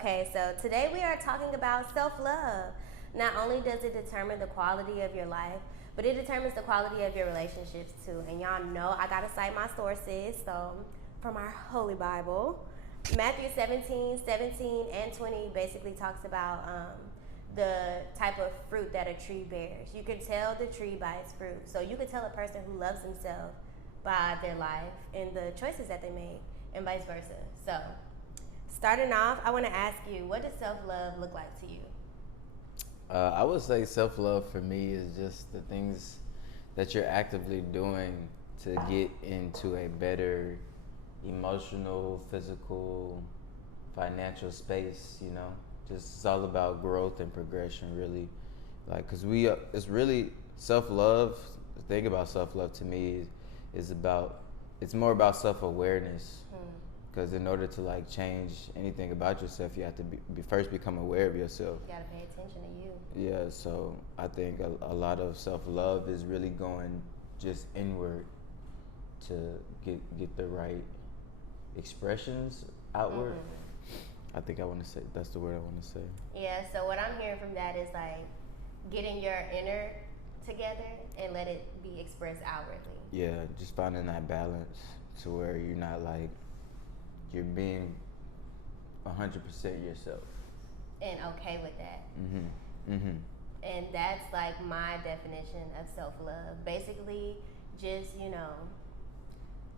Okay, so today we are talking about self love. Not only does it determine the quality of your life, but it determines the quality of your relationships too. And y'all know I gotta cite my sources. So, from our Holy Bible, Matthew 17 and 20 basically talks about the type of fruit that a tree bears. You can tell the tree by its fruit. So, you can tell a person who loves themselves by their life and the choices that they make, and vice versa. So, starting off, I want to ask you, what does self love look like to you? I would say self love for me is just the things that you're actively doing to get into a better emotional, physical, financial space. Just it's all about growth and progression, really. Cause it's really self love. The thing about self love to me is about it's more about self awareness. Because in order to change anything about yourself, you have to first become aware of yourself. You gotta pay attention to you. Yeah, so I think a lot of self love is really going just inward to get the right expressions outward. I think I want to say that's the word I want to say. Yeah, so what I'm hearing from that is getting your inner together and let it be expressed outwardly. Yeah, just finding that balance to where you're not you're being 100% yourself. And okay with that. And that's my definition of self love. Basically, just,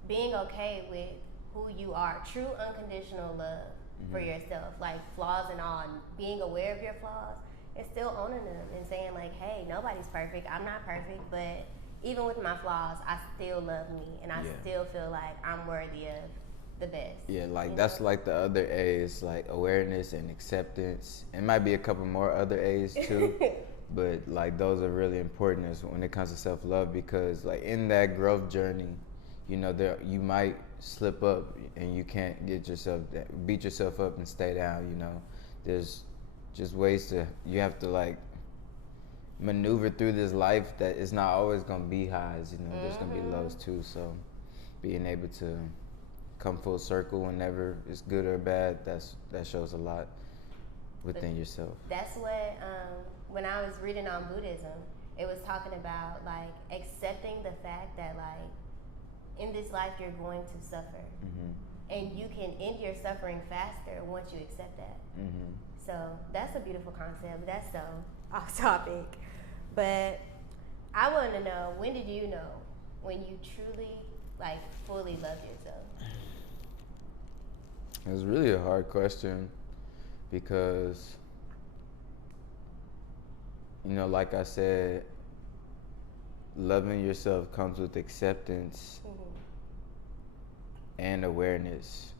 being okay with who you are. True unconditional love for yourself. Flaws and all, and being aware of your flaws and still owning them and saying, hey, nobody's perfect. I'm not perfect, but even with my flaws, I still love me and I still feel like I'm worthy of the best. Yeah, that's the other A's, awareness and acceptance. It might be a couple more other A's too, but those are really important when it comes to self love, because in that growth journey, you might slip up and you can't beat yourself up and stay down. There's just ways you have to maneuver through this life that it's not always gonna be highs. There's gonna be lows too. So being able to come full circle whenever it's good or bad, that shows a lot within yourself. That's what when I was reading on Buddhism, it was talking about accepting the fact that in this life you're going to suffer, and you can end your suffering faster once you accept that. So that's a beautiful concept. That's so off topic, but I want to know, when did you know when you truly fully love yourself? It was really a hard question because, like I said, loving yourself comes with acceptance and awareness.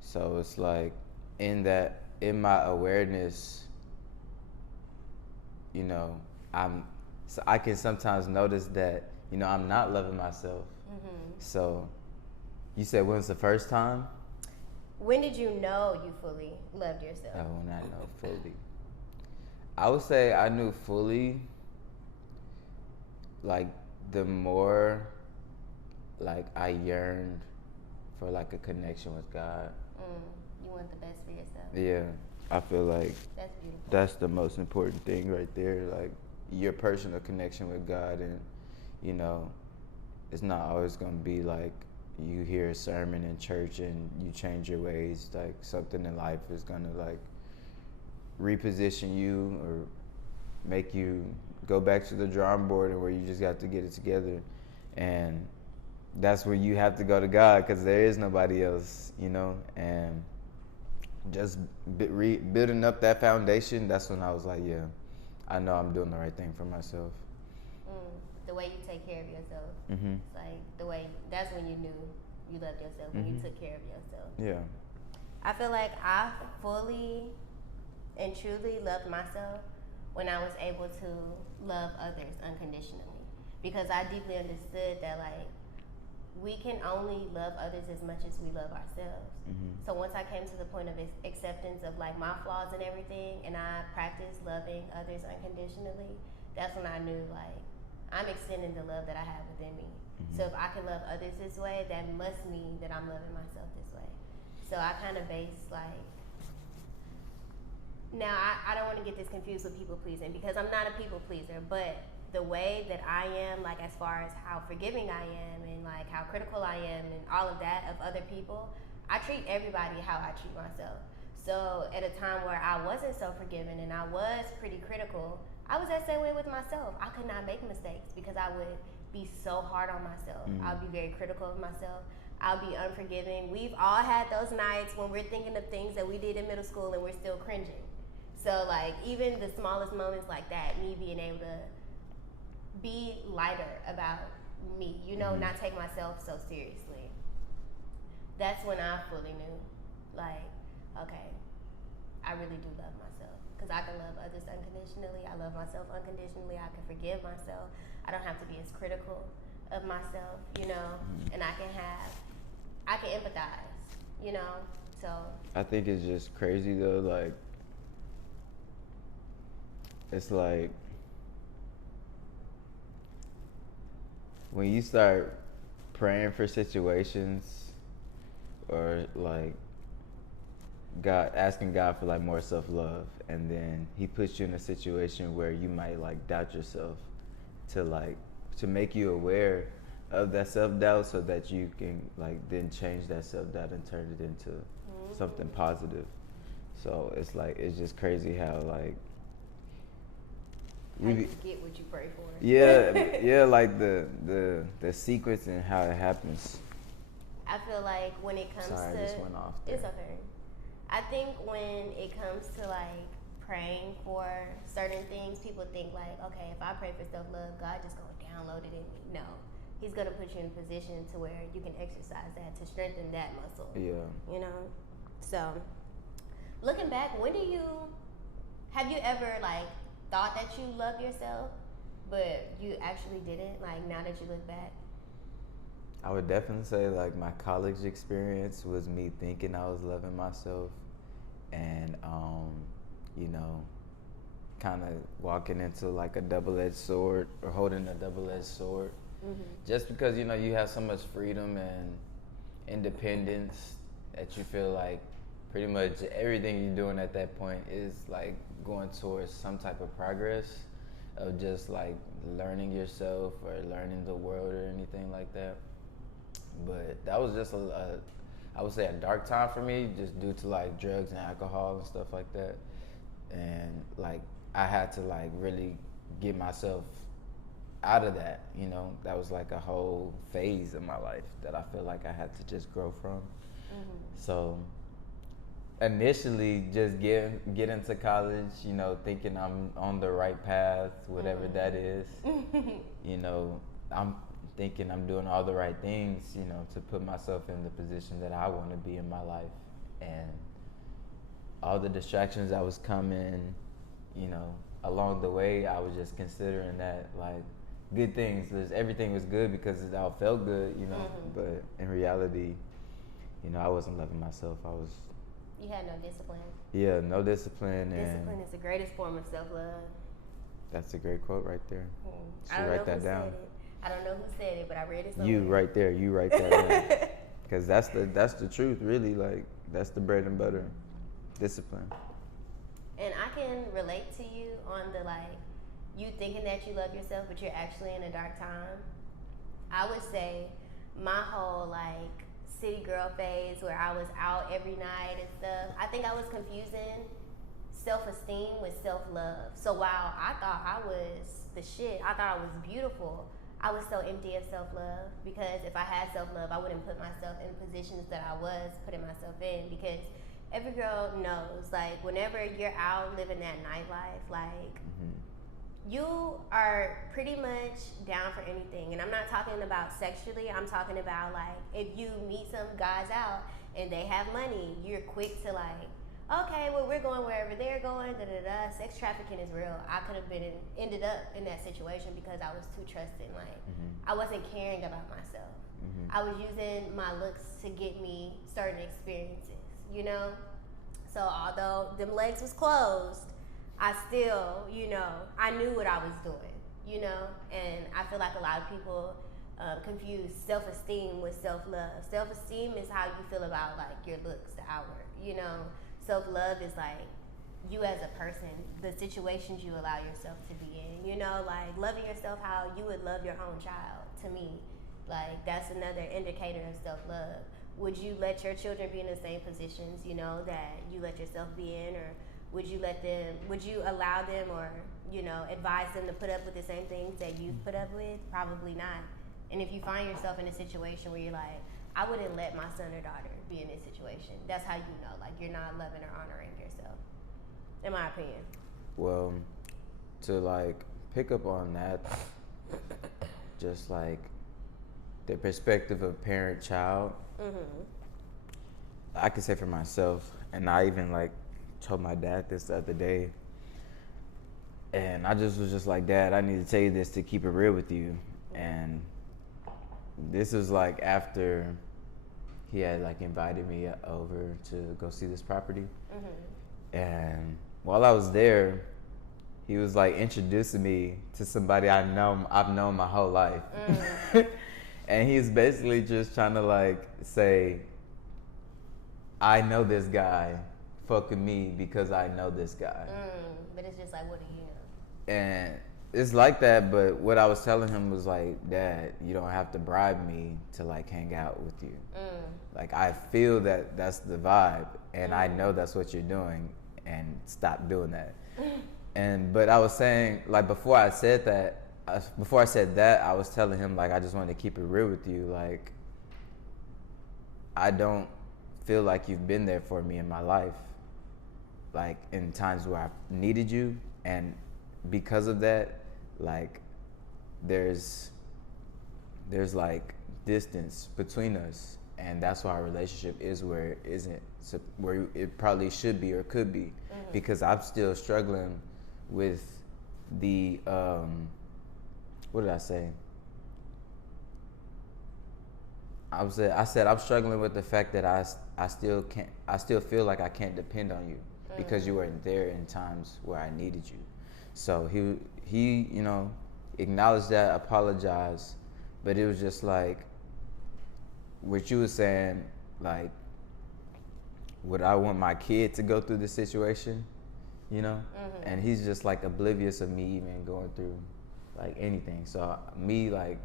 So it's in my awareness, I can sometimes notice that, I'm not loving myself. So you said, when's the first time? When did you know you fully loved yourself? Oh, when I know fully. I would say I knew fully, the more, I yearned for, a connection with God. You want the best for yourself. Yeah, I feel that's beautiful. That's the most important thing right there, your personal connection with God. And, it's not always going to be you hear a sermon in church and you change your ways. Something in life is gonna reposition you or make you go back to the drawing board, and where you just got to get it together. And that's where you have to go to God, because there is nobody else, and just building up that foundation. That's when I was yeah, I know I'm doing the right thing for myself. The way you take care of yourself. It's that's when you knew you loved yourself, when you took care of yourself. Yeah. I feel like I fully and truly loved myself when I was able to love others unconditionally, because I deeply understood that we can only love others as much as we love ourselves. So once I came to the point of acceptance of my flaws and everything, and I practiced loving others unconditionally, that's when I knew I'm extending the love that I have within me. So if I can love others this way, that must mean that I'm loving myself this way. So I kind of base like, now I don't want to get this confused with people pleasing, because I'm not a people pleaser, but the way that I am, like as far as how forgiving I am and like how critical I am and all of that of other people, I treat everybody how I treat myself. So at a time where I wasn't so forgiving and I was pretty critical, I was that same way with myself. I could not make mistakes because I would be so hard on myself. I'll be very critical of myself. I'll be unforgiving. We've all had those nights when we're thinking of things that we did in middle school and we're still cringing. So like even the smallest moments like that, me being able to be lighter about me, you know, not take myself so seriously. That's when I fully knew, like, okay, I really do love myself. Because I can love others unconditionally. I love myself unconditionally. I can forgive myself. I don't have to be as critical of myself, you know, and I can empathize, you know, so. I think it's just crazy though, like, it's like, when you start praying for situations or like asking God for like more self-love, and then he puts you in a situation where you might like doubt yourself, to make you aware of that self-doubt so that you can like then change that self-doubt and turn it into something positive. So it's like, it's just crazy how like you get what you pray for. Yeah, like the sequence and how it happens. I feel like when it comes Sorry, to, I just went off there. It's okay. I think when it comes to like praying for certain things, people think like, okay, if I pray for self-love, God just gonna download it in me. No, he's gonna put you in a position to where you can exercise that to strengthen that muscle. Yeah. You know? So, looking back, have you ever like thought that you loved yourself, but you actually didn't, like now that you look back? I would definitely say like my college experience was me thinking I was loving myself, and you know, kind of walking into like a double-edged sword, or holding a double-edged sword. Just because, you know, you have so much freedom and independence that you feel like pretty much everything you're doing at that point is like going towards some type of progress of just like learning yourself or learning the world or anything like that. But that was just I would say a dark time for me, just due to like drugs and alcohol and stuff like that. And like I had to like really get myself out of that, you know. That was like a whole phase of my life that I feel like I had to just grow from. So initially just get into college, you know, thinking I'm on the right path, whatever that is. You know, I'm thinking I'm doing all the right things, you know, to put myself in the position that I want to be in my life. And all the distractions that was coming, you know, along the way, I was just considering that like good things. Everything was good because it all felt good, you know. But in reality, you know, I wasn't loving myself. You had no discipline. Yeah, no discipline. Discipline is the greatest form of self-love. That's a great quote right there. I don't write know that who down. said it. I don't know who said it, but I read it somewhere. You right there. You write that down. Because that's the truth, really. Like, that's the bread and butter. Discipline. And I can relate to you on the like, you thinking that you love yourself, but you're actually in a dark time. I would say my whole like city girl phase where I was out every night and stuff, I think I was confusing self-esteem with self-love. So while I thought I was the shit, I thought I was beautiful, I was so empty of self-love, because if I had self-love, I wouldn't put myself in positions that I was putting myself in, because every girl knows, like, whenever you're out living that nightlife, like, you are pretty much down for anything. And I'm not talking about sexually, I'm talking about, like, if you meet some guys out and they have money, you're quick to, like, okay, well, we're going wherever they're going, da-da-da. Sex trafficking is real. I could have ended up in that situation because I was too trusting. Like, I wasn't caring about myself. I was using my looks to get me certain experiences, you know? So although them legs was closed, I still, you know, I knew what I was doing, you know? And I feel like a lot of people confuse self-esteem with self-love. Self-esteem is how you feel about like your looks, the outward. You know, self-love is like you as a person, the situations you allow yourself to be in. You know, like loving yourself how you would love your own child. To me, like that's another indicator of self-love. Would you let your children be in the same positions, you know, that you let yourself be in, or would you allow them, or you know, advise them to put up with the same things that you've put up with? Probably not. And if you find yourself in a situation where you're like, I wouldn't let my son or daughter be in this situation, that's how you know, like, you're not loving or honoring yourself, in my opinion. Well, to like pick up on that, just like the perspective of parent-child, I can say for myself, and I even like told my dad this the other day, and I just was just like, Dad, I need to tell you this to keep it real with you. And this is like after he had like invited me over to go see this property. And while I was there, he was like introducing me to somebody I've known my whole life. And he's basically just trying to like say, I know this guy, fuck with me because I know this guy. But it's just like, what do you know? And it's like that, but what I was telling him was like, Dad, you don't have to bribe me to like hang out with you. Like I feel that that's the vibe, and I know that's what you're doing, and stop doing that. But I was saying, like before I said that, I was telling him like I just wanted to keep it real with you. Like I don't feel like you've been there for me in my life, like in times where I've needed you, and because of that, like there's like distance between us, and that's why our relationship is where it isn't, where it probably should be or could be, because I'm still struggling with the what did I say? I said I'm struggling with the fact that I still feel like I can't depend on you because you weren't there in times where I needed you. So he you know, acknowledged that, apologized, but it was just like what you were saying, like, would I want my kid to go through this situation, you know? And he's just like oblivious of me even going through like anything. So me like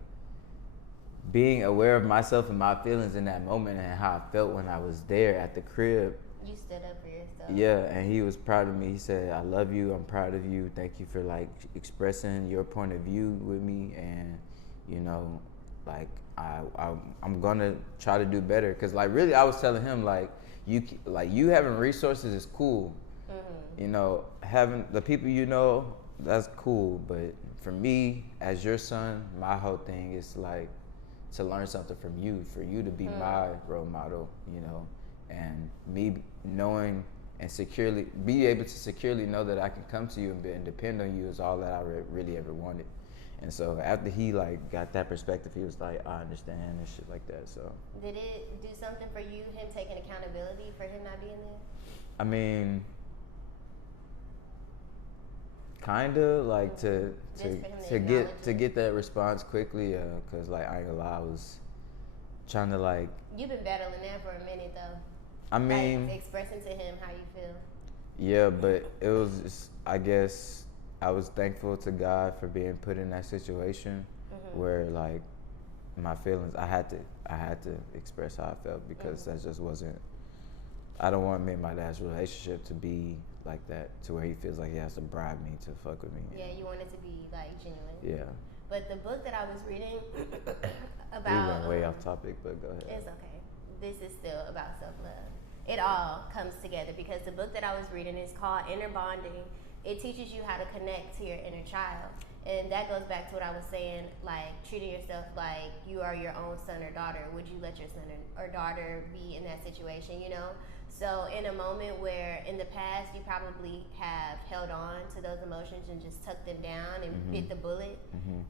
being aware of myself and my feelings in that moment and how I felt when I was there at the crib. You stood up for yourself. Yeah, and he was proud of me. He said, I love you, I'm proud of you, thank you for like expressing your point of view with me, and you know, like I'm gonna try to do better. Cause like really I was telling him like you having resources is cool. You know, having the people you know, that's cool, but for me as your son, my whole thing is like to learn something from you, for you to be my role model, you know, and me knowing and be able to securely know that I can come to you and depend on you is all that I really ever wanted. And so after he like got that perspective, he was like, I understand and shit like that. So did it do something for you, him taking accountability for him not being there? I mean, kinda like to get that response quickly, cause like I ain't gonna lie, I was trying to like. You've been battling that for a minute though. I mean, like expressing to him how you feel. Yeah, but it was just, I guess I was thankful to God for being put in that situation where like my feelings, I had to express how I felt, because that just wasn't. I don't want me and my dad's relationship to be like that, to where he feels like he has to bribe me to fuck with me. Yeah, you want it to be like genuine. Yeah. But the book that I was reading about. We went way off topic, but go ahead. It's okay. This is still about self-love. It all comes together, because the book that I was reading is called Inner Bonding. It teaches you how to connect to your inner child. And that goes back to what I was saying, like treating yourself like you are your own son or daughter. Would you let your son or daughter be in that situation, you know? So in a moment where in the past you probably have held on to those emotions and just tucked them down and bit the bullet,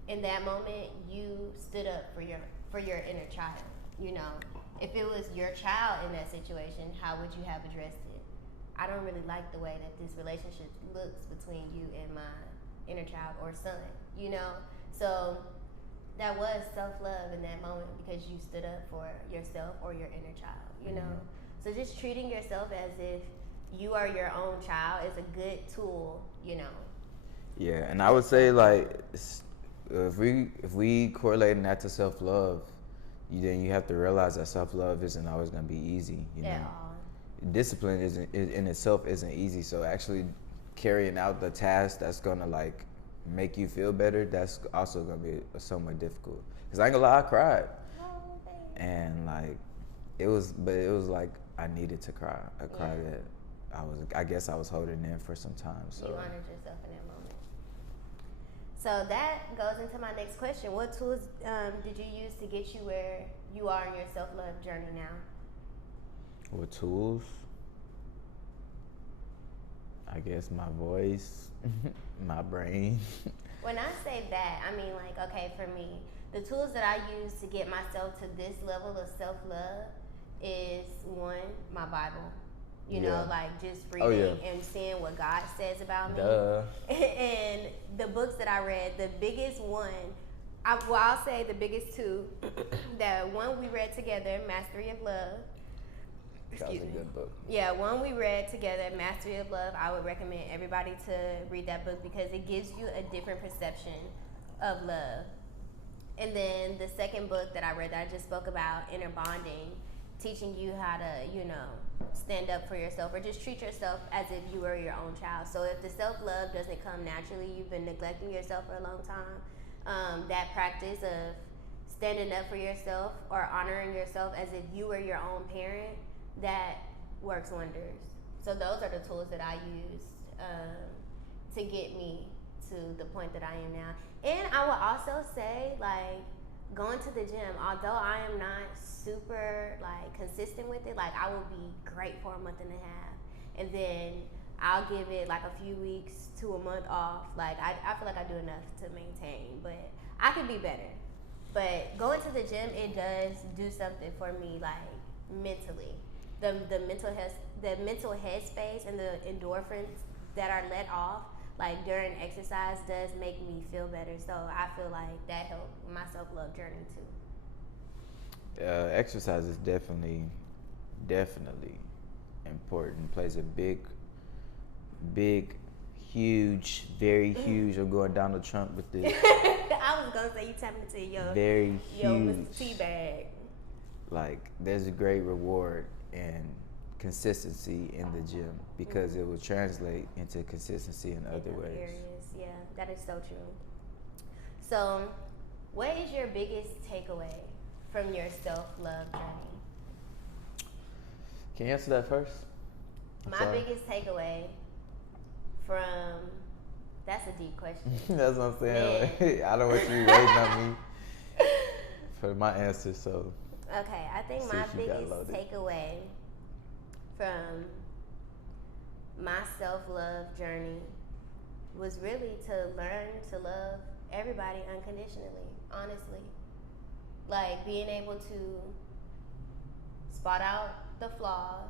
in that moment you stood up for your inner child, you know? If it was your child in that situation, how would you have addressed it? I don't really like the way that this relationship looks between you and my inner child or son, you know? So that was self-love in that moment because you stood up for yourself or your inner child, you know. So just treating yourself as if you are your own child is a good tool, you know. Yeah, and I would say like if we correlate that to self love, then you have to realize that self love isn't always gonna be easy. You know, At all. discipline isn't in itself isn't easy. So actually carrying out the task that's gonna like make you feel better, that's also gonna be somewhat difficult. Cause I ain't gonna lie, I cried, Oh, thanks. and like it was like I needed to cry. I cried that I guess I was holding in for some time. So You honored yourself in that moment. So that goes into my next question. What tools did you use to get you where you are in your self-love journey now? what tools? I guess my voice, my brain. When I say that, I mean like, okay, for me, the tools that I use to get myself to this level of self-love is one, my Bible. You know, like just reading and seeing what God says about me. Duh. And the books that I read, the biggest one, I'll say the biggest two, that one we read together, Mastery of Love. That was a good book. Yeah, one we read together, Mastery of Love. I would recommend everybody to read that book because it gives you a different perception of love. And then the second book that I read that I just spoke about, Inner Bonding, teaching you how to, you know, stand up for yourself or just treat yourself as if you were your own child. So if the self-love doesn't come naturally, you've been neglecting yourself for a long time, that practice of standing up for yourself or honoring yourself as if you were your own parent, that works wonders. So those are the tools that I used to get me to the point that I am now. And I would also say, like, going to the gym, although I am not super like consistent with it, like I will be great for a month and a half, and then I'll give it like a few weeks to a month off. Like I feel like I do enough to maintain, but I could be better. But going to the gym, it does do something for me, like mentally. The mental headspace and the endorphins that are let off like during exercise does make me feel better. So I feel like that helped my self-love journey too. Exercise is definitely important. Plays a big, huge, very huge. I'm going Donald Trump with this. I was gonna say you tapping into your very huge. Mr. Teabag. Like there's a great reward in consistency in the gym because it will translate into consistency in other ways. Areas. Yeah, that is so true. So, what is your biggest takeaway from your self-love journey? Can you answer that first? My biggest takeaway from that's a deep question. That's what I'm saying. Like, I don't want you waiting on me for my answer. So okay, I think my biggest takeaway from my self-love journey was really to learn to love everybody unconditionally, honestly. Like being able to spot out the flaws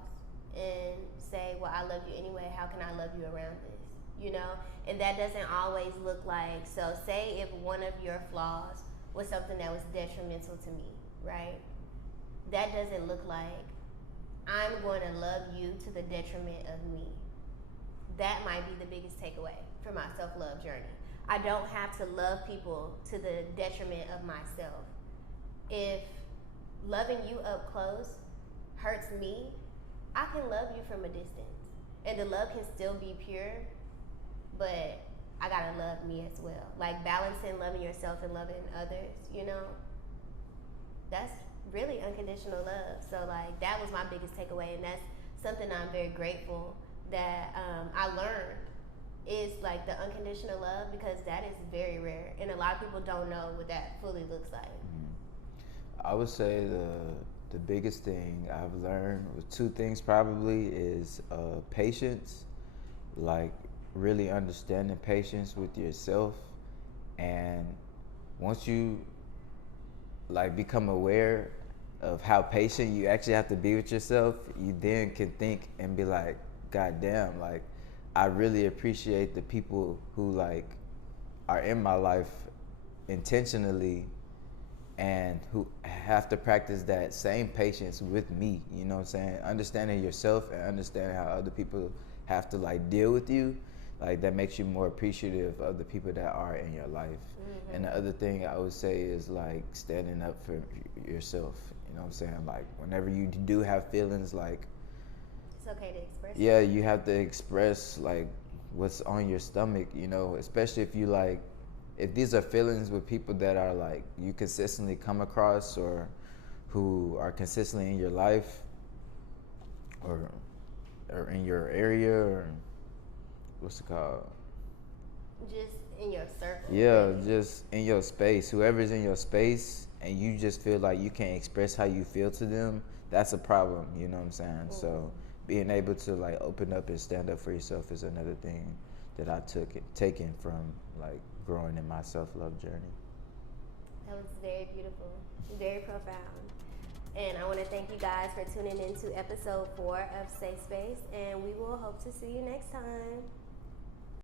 and say, well, I love you anyway, how can I love you around this? You know? And that doesn't always look like, so say if one of your flaws was something that was detrimental to me, right? That doesn't look like I'm going to love you to the detriment of me. That might be the biggest takeaway for my self-love journey. I don't have to love people to the detriment of myself. If loving you up close hurts me, I can love you from a distance. And the love can still be pure, but I gotta love me as well. Like balancing loving yourself and loving others, you know? That's really unconditional love. So like that was my biggest takeaway, and that's something I'm very grateful that I learned is like the unconditional love, because that is very rare and a lot of people don't know what that fully looks like. I would say the biggest thing I've learned with two things probably is patience, like really understanding patience with yourself, and once you like become aware of how patient you actually have to be with yourself, you then can think and be like, God damn, like I really appreciate the people who like are in my life intentionally and who have to practice that same patience with me, you know what I'm saying? Understanding yourself and understanding how other people have to like deal with you, like that makes you more appreciative of the people that are in your life. Mm-hmm. And the other thing I would say is like standing up for yourself, you know what I'm saying? Like whenever you do have feelings, like it's okay to express. Yeah, you have to express like what's on your stomach, you know, especially if you like if these are feelings with people that are like you consistently come across or who are consistently in your life or in your area or what's it called? Just in your circle. Yeah, just in your space. Whoever's in your space and you just feel like you can't express how you feel to them, that's a problem, you know what I'm saying? Mm-hmm. So being able to like open up and stand up for yourself is another thing that I taken from like growing in my self-love journey. That was very beautiful, very profound. And I want to thank you guys for tuning in to episode 4 of Safe Space, and we will hope to see you next time.